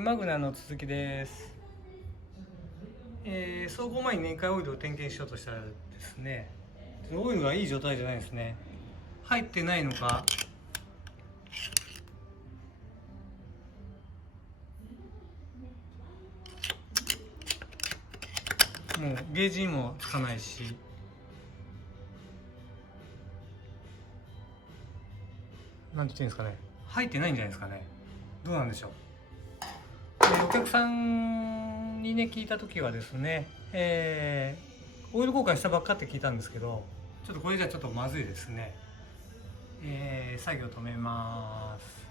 マグナの続きです。走行前に年会オイルを点検しようとしたらですね、オイルがいい状態じゃないですね。入ってないのか、もうゲージにもつかないし、なんて言うんですかね、入ってないんじゃないですかね。どうなんでしょう。お客さんにね、聞いた時はですね、オイル交換したばっかって聞いたんですけど、ちょっとこれじゃちょっとまずいですね。作業止めます。